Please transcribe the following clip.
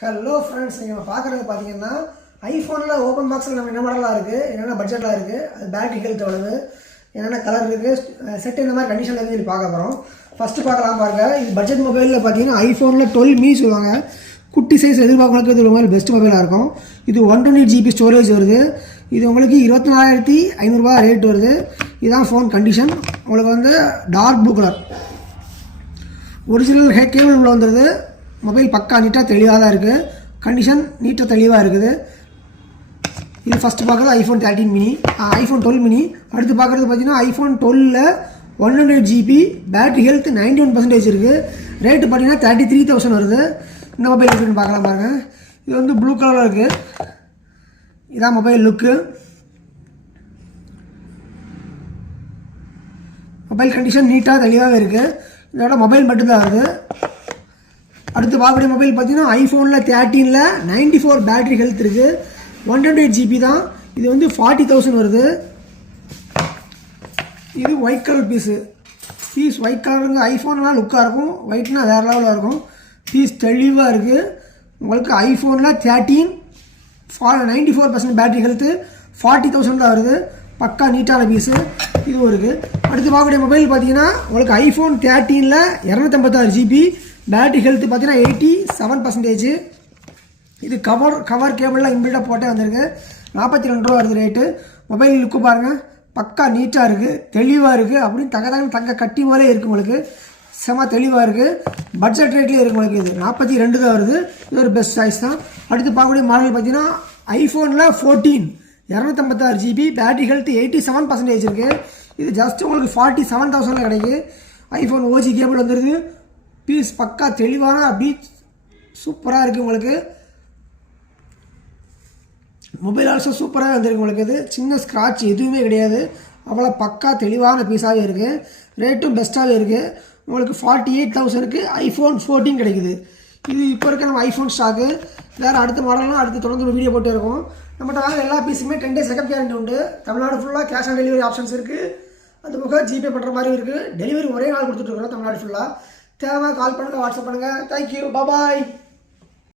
Hello friends, நீங்கள் பார்க்குறது பார்த்தீங்கன்னா ஐஃபோனில் ஓப்பன் பாக்ஸில் நம்ம என்ன மாடலாக இருக்குது, என்னென்ன பட்ஜெட்டில் இருக்குது, அது பேட்டரி ஹெல்த் எவ்வளவு, என்னென்ன கலர் இருக்குது, செட் இந்த மாதிரி கண்டிஷனில் இருக்குது இது பார்க்க போகிறோம். ஃபஸ்ட்டு பார்க்கலாம் பாருங்கள். இது பட்ஜெட் மொபைலில் பார்த்தீங்கன்னா ஐஃபோனில் 12 மீ சொல்லுவாங்க. குட்டி சைஸ் எதிர்பார்க்கறதுக்கு இது மொபைல் பெஸ்ட் மொபைலாக இருக்கும். இது 128 GB ஸ்டோரேஜ் வருது. இது உங்களுக்கு 24,500 ரேட் வருது. இதுதான் ஃபோன் கண்டிஷன். உங்களுக்கு வந்து dark blue colour original cable உள்ள வந்துடுது. மொபைல் பக்கா நீட்டாக தெளிவாக தான் இருக்குது. கண்டிஷன் நீட்டாக தெளிவாக இருக்குது. இது ஃபஸ்ட்டு பார்க்குறது ஐஃபோன் 13 மினி, ஐஃபோன் 12 மினி. அடுத்து பார்க்குறது பார்த்தீங்கன்னா ஐஃபோன் 12 128 GB, பேட்டரி ஹெல்த் 91% இருக்குது. ரேட்டு பார்த்தீங்கன்னா 33,000 வருது. இந்த மொபைல் இருக்குன்னு பார்க்கலாம் பாருங்கள். இது வந்து ப்ளூ கலரில் இருக்குது. இதான் மொபைல் லுக்கு. மொபைல் கண்டிஷன் நீட்டாக தெளிவாகவே இருக்குது. இதோட மொபைல் மட்டும்தான் வருது. அடுத்து பார்க்கக்கூடிய மொபைல் பார்த்தீங்கன்னா ஐஃபோனில் 13 94 பேட்டரி ஹெல்த் இருக்குது. 128 GB தான். இது வந்து 40,000 வருது. இது ஒயிட் கலர் பீஸ் ஒயிட் கலருங்க. ஐஃபோன்லாம் லுக்காக இருக்கும், ஒயிட்னா வேறு லெவலில் இருக்கும். பீஸ் தெளிவாக இருக்குது. உங்களுக்கு ஐஃபோனில் 13 94% பேட்டரி ஹெல்த்து 40,000 தான் வருது. பக்கா நீட்டான பீஸு இதுவும் இருக்குது. அடுத்து பார்க்கக்கூடிய மொபைல் பார்த்தீங்கன்னா உங்களுக்கு ஐஃபோன் 13 256 GB, பேட்டரி ஹெல்த்து பார்த்தீங்கன்னா 87%. இது கவர் கேபிள்லாம் இன்பில்டாக போட்டே வந்திருக்கு. 42 ரூபா வருது ரேட்டு. மொபைல் லுக்கு பாருங்கள், பக்கா நீட்டாக இருக்குது, தெளிவாக இருக்குது. அப்படின்னு தங்க கட்டி மாதிரியே இருக்குது. உங்களுக்கு செம தெளிவாக இருக்குது. பட்ஜெட் ரேட்லேயே இருக்குது. உங்களுக்கு இது 42 தான் வருது. இது ஒரு பெஸ்ட் சாய்ஸ் தான். அடுத்து பார்க்கக்கூடிய மாடல் பார்த்தீங்கன்னா ஐஃபோனில் 14 256 GB, பேட்டரி ஹெல்த் 87% இருக்குது. இது ஜஸ்ட் உங்களுக்கு 47,000 கிடைக்கு. ஐஃபோன் ஓஜி கேபிள் வந்துடுது. பீஸ் பக்கா தெளிவான அப்படி சூப்பராக இருக்குது. உங்களுக்கு மொபைல் ஆல்சோ சூப்பராக வந்துருக்கு. உங்களுக்கு இது சின்ன ஸ்க்ராட்ச் எதுவுமே கிடையாது. அவ்வளோ பக்கா தெளிவான பீஸாகவே இருக்குது. ரேட்டும் பெஸ்ட்டாகவே இருக்குது. உங்களுக்கு 48,000க்கு ஐஃபோன் 14 கிடைக்குது. இது இப்போ இருக்க நம்ம ஐஃபோன் ஸ்டாக்கு. வேறு அடுத்த மாடல்லாம் அடுத்து தொடர்ந்து வீடியோ போட்டு இருக்கோம். நம்மகிட்ட வாங்க எல்லா பீஸுமே 10 days செகண்ட் கேரண்டி உண்டு. தமிழ்நாடு ஃபுல்லாக கேஷ் ஆன் டெலிவரி ஆப்ஷன்ஸ் இருக்குது. அது போக ஜிபே பண்ணுற மாதிரி இருக்குது. டெலிவரி ஒரே நாள் கொடுத்துட்ருக்குறோம் தமிழ்நாடு ஃபுல்லாக. தேவை கால் பண்ணுங்கள், வாட்ஸ்அப் பண்ணுங்கள். தேங்க்யூ, பாய்.